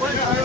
Yeah.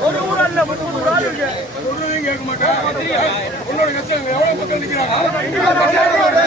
ஒரு ஊர் அல்ல முன்னூறு ஆள் இருக்கு சொல்றதையும் கேட்க மாட்டேன் உன்னோட கஷ்டம் எவ்வளவு மக்கள் நிக்கிறாங்க